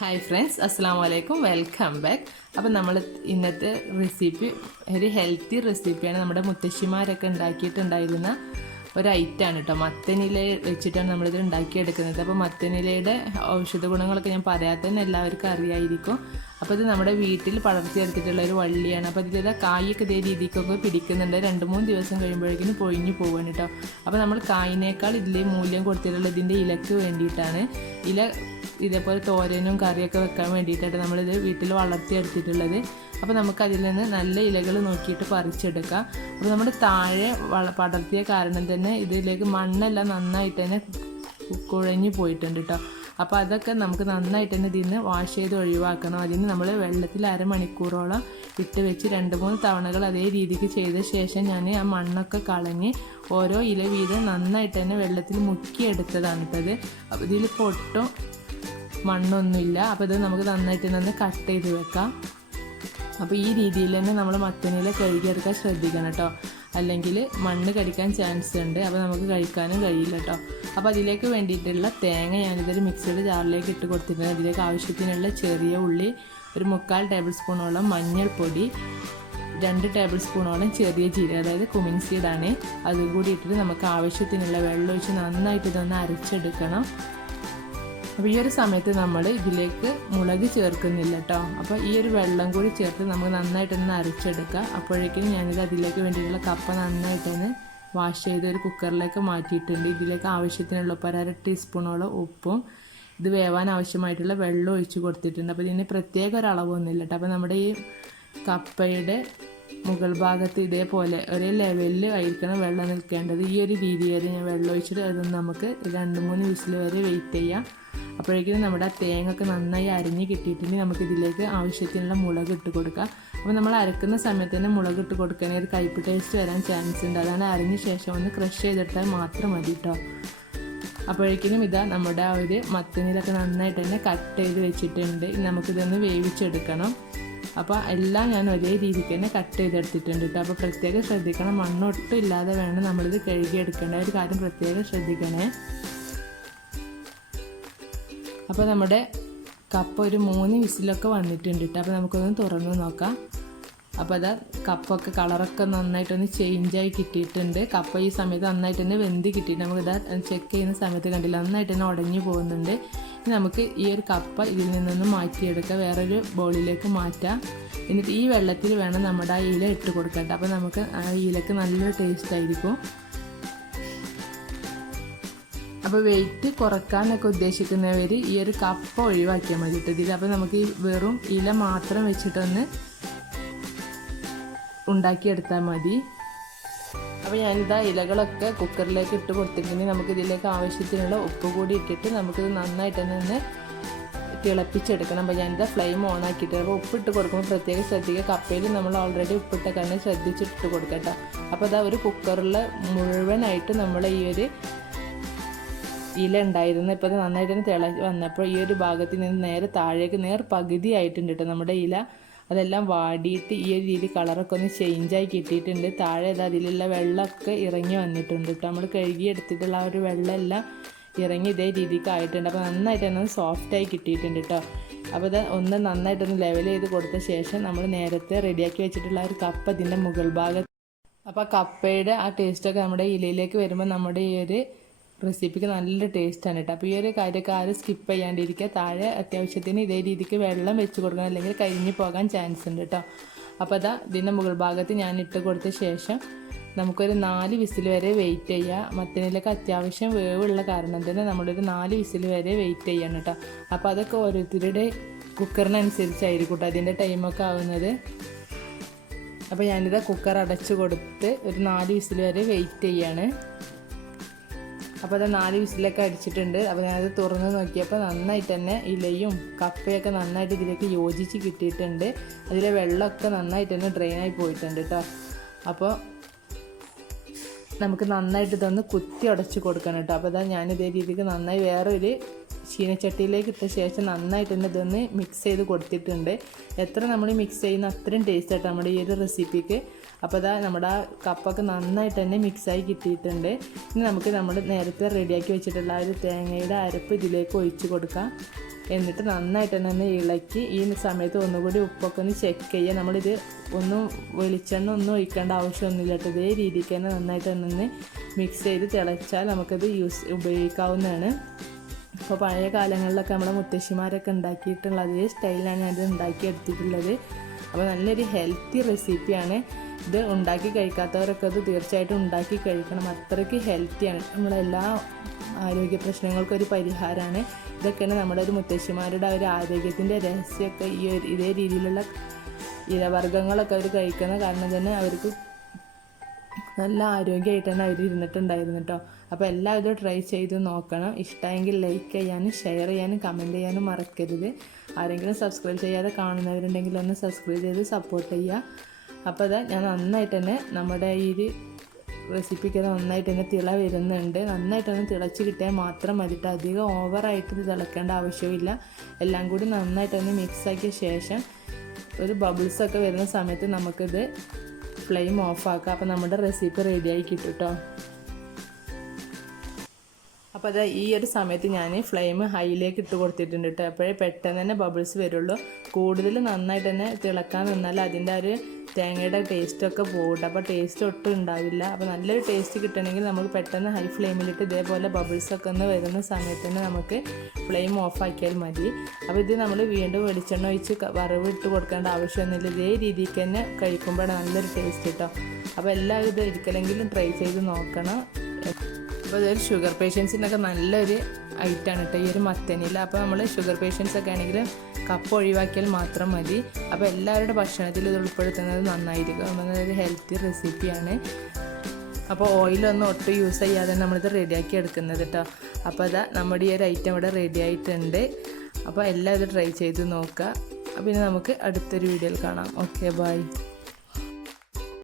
Hi friends അസ്സാം വലൈക്കും welcome back അപ്പം നമ്മൾ ഇന്നത്തെ റെസിപ്പി ഒരു ഹെൽത്തി റെസിപ്പിയാണ് നമ്മുടെ മുത്തശ്ശിമാരൊക്കെ ഉണ്ടാക്കിയിട്ടുണ്ടായിരുന്ന ഒരു ഐറ്റമാണ് കേട്ടോ മത്തനില വെച്ചിട്ടാണ് നമ്മളിത് ഉണ്ടാക്കിയെടുക്കുന്നത്. അപ്പോൾ മത്തനിലയുടെ ഔഷധ ഗുണങ്ങളൊക്കെ ഞാൻ പറയാതെ തന്നെ എല്ലാവർക്കും അറിയായിരിക്കും. അപ്പോൾ ഇത് നമ്മുടെ വീട്ടിൽ പടർത്തിയെടുത്തിട്ടുള്ള ഒരു വള്ളിയാണ്. അപ്പോൾ ഇതിലെ കായൊക്കെ ഇതേ രീതിക്കൊക്കെ പിടിക്കുന്നുണ്ട്. രണ്ട് മൂന്ന് ദിവസം കഴിയുമ്പോഴേക്കും പൊഴിഞ്ഞു പോവാണ് കേട്ടോ അപ്പോൾ നമ്മൾ കായിനേക്കാൾ ഇതിൽ മൂല്യം കൊടുത്തിട്ടുള്ള ഇതിന്റെ ഇലക്ക് വേണ്ടിയിട്ടാണ് ഇല ഇതേപോലെ തോരനും കറിയൊക്കെ വെക്കാൻ വേണ്ടിയിട്ടാണ് നമ്മളിത് വീട്ടിൽ വളർത്തിയെടുത്തിട്ടുള്ളത്. അപ്പോൾ നമുക്ക് അതിൽ നിന്ന് നല്ല ഇലകൾ നോക്കിയിട്ട് പറിച്ചെടുക്കാം. അപ്പോൾ നമ്മുടെ താഴെ പടർത്തിയ കാരണം തന്നെ ഇതിലേക്ക് മണ്ണെല്ലാം നന്നായിട്ട് തന്നെ കുഴഞ്ഞു പോയിട്ടുണ്ട് കേട്ടോ അപ്പോൾ അതൊക്കെ നമുക്ക് നന്നായിട്ട് തന്നെ ഇതിൽ നിന്ന് വാഷ് ചെയ്ത് ഒഴിവാക്കണം. അതിന് നമ്മൾ വെള്ളത്തിൽ അരമണിക്കൂറോളം ഇട്ട് വെച്ച് രണ്ട് മൂന്ന് തവണകൾ അതേ രീതിക്ക് ചെയ്ത ശേഷം ഞാൻ ആ മണ്ണൊക്കെ കളഞ്ഞ് ഓരോ ഇല വീതം നന്നായിട്ട് തന്നെ വെള്ളത്തിൽ മുക്കിയെടുത്തതാണ് അപ്പോൾ ഇതിൽ പൊട്ടും മണ്ണൊന്നുമില്ല. അപ്പോൾ ഇത് നമുക്ക് നന്നായിട്ട് തന്നെ കട്ട് ചെയ്ത് വെക്കാം. അപ്പോൾ ഈ രീതിയിൽ തന്നെ നമ്മൾ മത്തനില കഴുകിയെടുക്കാൻ ശ്രദ്ധിക്കണം കേട്ടോ. അല്ലെങ്കിൽ മണ്ണ് കടിക്കാൻ ചാൻസ് ഉണ്ട്. അപ്പോൾ നമുക്ക് കഴിക്കാനും കഴിയില്ല കേട്ടോ. അപ്പോൾ അതിലേക്ക് വേണ്ടിയിട്ടുള്ള തേങ്ങ ഞാനിതൊരു മിക്സഡ് ജാറിലേക്ക് ഇട്ട് കൊടുത്തിട്ടുണ്ട്. അതിലേക്ക് ആവശ്യത്തിനുള്ള ചെറിയ ഉള്ളി ഒരു മുക്കാൽ ടേബിൾ സ്പൂണോളം മഞ്ഞൾപ്പൊടി രണ്ട് ടേബിൾ സ്പൂണോളം ചെറിയ ജീരകം അതായത് കുമിൻ സീഡാണ് അതും കൂടി ഇട്ടിട്ട് നമുക്ക് ആവശ്യത്തിനുള്ള വെള്ളം ഒഴിച്ച് നന്നായിട്ട് ഇതൊന്ന് അരച്ചെടുക്കണം. അപ്പോൾ ഈ ഒരു സമയത്ത് നമ്മൾ ഇതിലേക്ക് മുളക് ചേർക്കുന്നില്ല കേട്ടോ അപ്പോൾ ഈ ഒരു വെള്ളം കൂടി ചേർത്ത് നമുക്ക് നന്നായിട്ടൊന്ന് അരച്ചെടുക്കുക അപ്പോഴേക്കും ഞാനിത് അതിലേക്ക് വേണ്ടിയിട്ടുള്ള കപ്പ നന്നായിട്ടൊന്ന് വാഷ് ചെയ്ത് ഒരു കുക്കറിലേക്ക് മാറ്റിയിട്ടുണ്ട്. ഇതിലേക്ക് ആവശ്യത്തിനുള്ള ഉപ്പ് അര ടീസ്പൂണോളം ഉപ്പും ഇത് വേവാൻ ആവശ്യമായിട്ടുള്ള വെള്ളം ഒഴിച്ച് കൊടുത്തിട്ടുണ്ട്. അപ്പോൾ ഇതിന് പ്രത്യേക ഒരു അളവൊന്നുമില്ല കേട്ടോ അപ്പോൾ നമ്മുടെ ഈ കപ്പയുടെ മുകൾ ഭാഗത്ത് ഇതേപോലെ ഒരേ ലെവലിൽ ആയിരിക്കണം വെള്ളം നിൽക്കേണ്ടത്. ഈ ഒരു രീതി വരെ ഞാൻ വെള്ളം ഒഴിച്ചിട്ട് അതൊന്ന് നമുക്ക് രണ്ട് മൂന്ന് വിസിൽ വരെ വെയിറ്റ് ചെയ്യാം. അപ്പോഴേക്കും നമ്മുടെ ആ തേങ്ങ നന്നായി അരിഞ്ഞ് കിട്ടിയിട്ടുണ്ടെങ്കിൽ നമുക്ക് ഇതിലേക്ക് ആവശ്യത്തിനുള്ള മുളക് ഇട്ട് കൊടുക്കുക അപ്പോൾ നമ്മൾ അരക്കുന്ന സമയത്ത് തന്നെ മുളക് ഇട്ട് കൊടുക്കുകയാണെങ്കിൽ ഒരു കയ്പ് ടേസ്റ്റ് വരാൻ ചാൻസ് ഉണ്ട്. അതാണ് അരിഞ്ഞ ശേഷം ഒന്ന് ക്രഷ് ചെയ്തെടുത്താൽ മാത്രം മതി കേട്ടോ അപ്പോഴേക്കിനും ഇതാ നമ്മുടെ ആ ഒരു മത്തനിലൊക്കെ നന്നായിട്ട് തന്നെ കട്ട് ചെയ്ത് വെച്ചിട്ടുണ്ട്. നമുക്കിതൊന്ന് വേവിച്ചെടുക്കണം. അപ്പോൾ എല്ലാം ഞാൻ ഒരേ രീതിക്ക് തന്നെ കട്ട് ചെയ്തെടുത്തിട്ടുണ്ട് കേട്ടോ അപ്പോൾ പ്രത്യേകം ശ്രദ്ധിക്കണം. മണ്ണൊട്ടും ഇല്ലാതെ വേണം നമ്മളിത് കഴുകിയെടുക്കേണ്ട. ഒരു കാര്യം പ്രത്യേകം ശ്രദ്ധിക്കണേ. അപ്പോൾ നമ്മുടെ കപ്പ് ഒരു മൂന്ന് വിസിലൊക്കെ വന്നിട്ടുണ്ട് കേട്ടോ അപ്പോൾ നമുക്കൊന്ന് തുറന്ന് നോക്കാം. അപ്പോൾ അതാ കപ്പൊക്കെ കളറൊക്കെ നന്നായിട്ടൊന്ന് ചേഞ്ചായി കിട്ടിയിട്ടുണ്ട്. കപ്പ ഈ സമയത്ത് നന്നായിട്ട് തന്നെ വെന്ത് കിട്ടിയിട്ട് നമുക്കിതാ ചെക്ക് ചെയ്യുന്ന സമയത്ത് കണ്ടില്ല നന്നായിട്ട് തന്നെ ഉടഞ്ഞു പോകുന്നുണ്ട്. നമുക്ക് ഈ ഒരു കപ്പ ഇതിൽ നിന്നൊന്ന് മാറ്റിയെടുക്കുക വേറൊരു ബോളിലേക്ക് മാറ്റാം. എന്നിട്ട് ഈ വെള്ളത്തിൽ വേണം നമ്മുടെ ആ ഇല ഇട്ട് കൊടുക്കേണ്ടത് അപ്പോൾ നമുക്ക് ആ ഇലക്ക് നല്ലൊരു ടേസ്റ്റ് ആയിരിക്കും. അപ്പോൾ വെയിറ്റ് കുറക്കാനൊക്കെ ഉദ്ദേശിക്കുന്നവർ ഈ ഒരു കപ്പ ഒഴിവാക്കിയാൽ മതി കേട്ടോ ഇതിൽ അപ്പോൾ നമുക്ക് ഈ വെറും ഇല മാത്രം വെച്ചിട്ടൊന്ന് ഉണ്ടാക്കിയെടുത്താൽ മതി. അപ്പോൾ ഞാനിതാ ഇലകളൊക്കെ കുക്കറിലേക്ക് ഇട്ട് കൊടുത്തിട്ടുണ്ടെങ്കിൽ നമുക്ക് ഇതിലേക്ക് ആവശ്യത്തിനുള്ള ഉപ്പ് കൂടി ഇട്ടിട്ട് നമുക്കിത് നന്നായിട്ട് ഒന്ന് തിളപ്പിച്ചെടുക്കണം. അപ്പോൾ ഞാനിതാ ഫ്ലെയിം ഓൺ ആക്കിയിട്ട്. അപ്പോൾ ഉപ്പിട്ട് കൊടുക്കുമ്പോൾ പ്രത്യേകം ശ്രദ്ധിക്കുക. കപ്പയിൽ നമ്മൾ ഓൾറെഡി ഉപ്പിട്ട കാരണം ശ്രദ്ധിച്ചിട്ട് കൊടുക്കട്ടോ അപ്പോൾ അതാ ഒരു കുക്കറിൽ മുഴുവനായിട്ട് നമ്മൾ ഈ ഒരു ഇല ഉണ്ടായിരുന്നു ഇപ്പോൾ അത് നന്നായിട്ട് തിള വന്നപ്പോൾ ഈ ഒരു ഭാഗത്ത് നിന്ന് നേരെ താഴേക്ക് നേർ പകുതി ആയിട്ടുണ്ട് കേട്ടോ നമ്മുടെ ഇല. അതെല്ലാം വാടിയിട്ട് ഈ ഒരു രീതി കളറൊക്കെ ഒന്ന് ചേഞ്ചായി കിട്ടിയിട്ടുണ്ട്. താഴെ അത് അതിലുള്ള വെള്ളമൊക്കെ ഇറങ്ങി വന്നിട്ടുണ്ട് കേട്ടോ നമ്മൾ കഴുകിയെടുത്തിട്ടുള്ള ആ ഒരു വെള്ളമെല്ലാം ഇറങ്ങി ഇതേ രീതിക്ക് ആയിട്ടുണ്ട്. അപ്പോൾ നന്നായിട്ട് തന്നെ സോഫ്റ്റായി കിട്ടിയിട്ടുണ്ട് കേട്ടോ അപ്പോൾ ഇത് ഒന്ന് നന്നായിട്ടൊന്ന് ലെവൽ ചെയ്ത് കൊടുത്ത ശേഷം നമ്മൾ നേരത്തെ റെഡിയാക്കി വെച്ചിട്ടുള്ള ഒരു കപ്പ് അതിന്റെ മുകൾ ഭാഗത്ത്. അപ്പോൾ കപ്പയുടെ ആ ടേസ്റ്റൊക്കെ നമ്മുടെ ഇലയിലേക്ക് വരുമ്പോൾ നമ്മുടെ ഈ ഒരു റെസിപ്പിക്ക് നല്ല ടേസ്റ്റാണ് കേട്ടോ അപ്പോൾ ഈ ഒരു കാര്യമൊക്കെ ആരും സ്കിപ്പ് ചെയ്യാണ്ടിരിക്കുക. താഴെ അത്യാവശ്യത്തിന് ഇതേ രീതിക്ക് വെള്ളം വെച്ച് കൊടുക്കണം. അല്ലെങ്കിൽ കരിഞ്ഞു പോകാൻ ചാൻസ് ഉണ്ട് കേട്ടോ അപ്പോൾ അതാ ഇതിന്റെ മുകൾ ഭാഗത്ത് ഞാൻ ഇട്ട് കൊടുത്ത ശേഷം നമുക്കൊരു നാല് വിസിൽ വരെ വെയിറ്റ് ചെയ്യുക മത്തനിലൊക്കെ അത്യാവശ്യം വേവുള്ള കാരണം തന്നെ നമ്മളൊരു നാല് വിസിൽ വരെ വെയിറ്റ് ചെയ്യണം കേട്ടോ അപ്പോൾ അതൊക്കെ ഓരോരുത്തരുടെ കുക്കറിനനുസരിച്ചായിരിക്കും കേട്ടോ അതിന്റെ ടൈമൊക്കെ ആവുന്നത്. അപ്പോൾ ഞാനിത് കുക്കർ അടച്ചു കൊടുത്ത് ഒരു നാല് വിസിൽ വരെ വെയിറ്റ് ചെയ്യാണ്. അപ്പോൾ അത് നാല് വിസിലൊക്കെ അടിച്ചിട്ടുണ്ട്. അപ്പോൾ ഞാനത് തുറന്ന് നോക്കിയപ്പോൾ നന്നായിട്ട് തന്നെ ഇലയും കപ്പയൊക്കെ നന്നായിട്ട് ഇതിലേക്ക് യോജിച്ച് കിട്ടിയിട്ടുണ്ട്. അതിലെ വെള്ളമൊക്കെ നന്നായിട്ട് തന്നെ ഡ്രെയിനായി പോയിട്ടുണ്ട് കേട്ടോ അപ്പോൾ നമുക്ക് നന്നായിട്ട് ഇതൊന്ന് കുത്തി ഉടച്ച് കൊടുക്കണം കേട്ടോ. അപ്പോൾ ഇതാ ഞാൻ ഇതേ രീതിക്ക് നന്നായി വേറൊരു ചീനച്ചട്ടിയിലേക്ക് ഇട്ട ശേഷം നന്നായിട്ട് തന്നെ ഇതൊന്ന് മിക്സ് ചെയ്ത് കൊടുത്തിട്ടുണ്ട്. എത്ര നമ്മൾ മിക്സ് ചെയ്യുന്ന അത്രയും ടേസ്റ്റ് ആയിട്ട് നമ്മുടെ ഈ ഒരു റെസിപ്പിക്ക് അപ്പോൾ ഇതാ നമ്മുടെ ആ കപ്പൊക്കെ നന്നായിട്ട് തന്നെ മിക്സായി കിട്ടിയിട്ടുണ്ട്. ഇനി നമുക്ക് നമ്മൾ നേരത്തെ റെഡിയാക്കി വെച്ചിട്ടുള്ള ആ ഒരു തേങ്ങയുടെ അരപ്പ് ഇതിലേക്ക് ഒഴിച്ച് കൊടുക്കാം. എന്നിട്ട് നന്നായിട്ട് തന്നെ ഒന്ന് ഇളക്കി ഈ സമയത്ത് ഒന്നുകൂടി ഉപ്പൊക്കെ ഒന്ന് ചെക്ക് ചെയ്യുക. നമ്മളിത് ഒന്നും വെളിച്ചെണ്ണ ഒന്നും ഒഴിക്കേണ്ട ആവശ്യമൊന്നുമില്ല കേട്ടോ. ഇതേ രീതിക്ക് തന്നെ നന്നായിട്ട് തന്നെ മിക്സ് ചെയ്ത് തിളച്ചാൽ നമുക്കത് യൂസ് ഉപയോഗിക്കാവുന്നതാണ്. അപ്പോൾ പഴയ കാലങ്ങളിലൊക്കെ നമ്മുടെ മുത്തശ്ശിമാരൊക്കെ ഉണ്ടാക്കിയിട്ടുള്ള അതേ സ്റ്റൈലാണ് ഞാനിത് ഉണ്ടാക്കിയെടുത്തിട്ടുള്ളത് അപ്പോൾ നല്ലൊരു ഹെൽത്തി റെസിപ്പിയാണ് ഇത് ഉണ്ടാക്കി കഴിക്കാത്തവരൊക്കെ അത് തീർച്ചയായിട്ടും ഉണ്ടാക്കി കഴിക്കണം. അത്രയ്ക്ക് ഹെൽത്തിയാണ് നമ്മളെല്ലാ ആരോഗ്യ പ്രശ്നങ്ങൾക്കൊരു പരിഹാരമാണ്. ഇതൊക്കെയാണ് നമ്മുടെ ഒരു മുത്തശ്ശിമാരുടെ ഒരു ആരോഗ്യത്തിന്റെ രഹസ്യമൊക്കെ ഈ ഒരു ഇതേ രീതിയിലുള്ള ഇലവർഗങ്ങളൊക്കെ അവർ കഴിക്കുന്ന കാരണം തന്നെ അവർക്ക് നല്ല ആരോഗ്യമായിട്ടാണ് അവർ ഇരുന്നിട്ടുണ്ടായിരുന്നു കേട്ടോ. അപ്പോൾ എല്ലാവരും ട്രൈ ചെയ്ത് നോക്കണം. ഇഷ്ടമെങ്കിൽ ലൈക്ക് ചെയ്യാനും ഷെയർ ചെയ്യാനും കമന്റ് ചെയ്യാനും മറക്കരുത്. ആരെങ്കിലും സബ്സ്ക്രൈബ് ചെയ്യാതെ കാണുന്നവരുണ്ടെങ്കിൽ ഒന്ന് സബ്സ്ക്രൈബ് ചെയ്ത് സപ്പോർട്ട് ചെയ്യുക. അപ്പോൾ അതാ ഞാൻ നന്നായിട്ട് തന്നെ നമ്മുടെ ഈ റെസിപ്പിക്ക് നന്നായിട്ട് തന്നെ തിള വരുന്നുണ്ട്. നന്നായിട്ട് തന്നെ തിളച്ച് കിട്ടിയാൽ മാത്രം മതിട്ട് അധികം ഓവറായിട്ട് തിളക്കേണ്ട ആവശ്യമില്ല. എല്ലാം കൂടി നന്നായിട്ട് തന്നെ മിക്സാക്കിയ ശേഷം ഒരു ബബിൾസൊക്കെ വരുന്ന സമയത്ത് നമുക്കിത് ഫ്ലെയിം ഓഫാക്കാം അപ്പോൾ നമ്മുടെ റെസിപ്പി റെഡിയായി കിട്ടും കേട്ടോ അപ്പോൾ അത് ഈ ഒരു സമയത്ത് ഞാൻ ഫ്ലെയിം ഹൈയിലേക്ക് ഇട്ട് കൊടുത്തിട്ടുണ്ട് കേട്ടോ അപ്പോഴേ പെട്ടെന്ന് തന്നെ ബബിൾസ് വരുള്ളൂ. കൂടുതൽ നന്നായിട്ട് തന്നെ തിളക്കാൻ നിന്നാൽ അതിന്റെ ഒരു തേങ്ങയുടെ ടേസ്റ്റൊക്കെ പോകും അപ്പോൾ ടേസ്റ്റ് ഒട്ടും ഉണ്ടാവില്ല. അപ്പോൾ നല്ലൊരു ടേസ്റ്റ് കിട്ടണമെങ്കിൽ നമുക്ക് പെട്ടെന്ന് ഹൈ ഫ്ലെയിമിലിട്ട് ഇതേപോലെ ബബിൾസൊക്കെ ഒന്ന് വരുന്ന സമയത്ത് തന്നെ നമുക്ക് ഫ്ലെയിം ഓഫാക്കിയാൽ മതി. അപ്പോൾ ഇത് നമ്മൾ വീണ്ടും വെളിച്ചെണ്ണ ഒഴിച്ച് വറവ് ഇട്ട് കൊടുക്കേണ്ട ആവശ്യമൊന്നുമില്ല. ഇതേ രീതിക്ക് തന്നെ കഴിക്കുമ്പോഴാണ് നല്ലൊരു ടേസ്റ്റ് കേട്ടോ അപ്പോൾ എല്ലാവരും ഇത് ഒരിക്കലെങ്കിലും ട്രൈ ചെയ്ത് നോക്കണം. അപ്പോൾ ഇതൊരു ഷുഗർ പേഷ്യൻസിനൊക്കെ നല്ലൊരു ഐറ്റാണ് കേട്ടോ ഈ ഒരു മത്തനില. അപ്പോൾ നമ്മൾ ഷുഗർ പേഷ്യൻസ് ഒക്കെ ആണെങ്കിൽ കപ്പ് ഒഴിവാക്കിയാൽ മാത്രം മതി. അപ്പോൾ എല്ലാവരുടെ ഭക്ഷണത്തിൽ ഇത് ഉൾപ്പെടുത്തുന്നത് നന്നായിരിക്കും. ഒരു ഹെൽത്തി റെസിപ്പിയാണ് അപ്പോൾ ഓയിലൊന്നും ഒട്ടും യൂസ് ചെയ്യാതെ നമ്മളിത് റെഡിയാക്കി എടുക്കുന്നത് കേട്ടോ അപ്പോൾ അതാ നമ്മുടെ ഈ ഒരു ഐറ്റം ഇവിടെ റെഡി ആയിട്ടുണ്ട്. അപ്പോൾ എല്ലാം ഇത് ട്രൈ ചെയ്ത് നോക്കുക. പിന്നെ നമുക്ക് അടുത്തൊരു വീഡിയോയിൽ കാണാം. Okay bye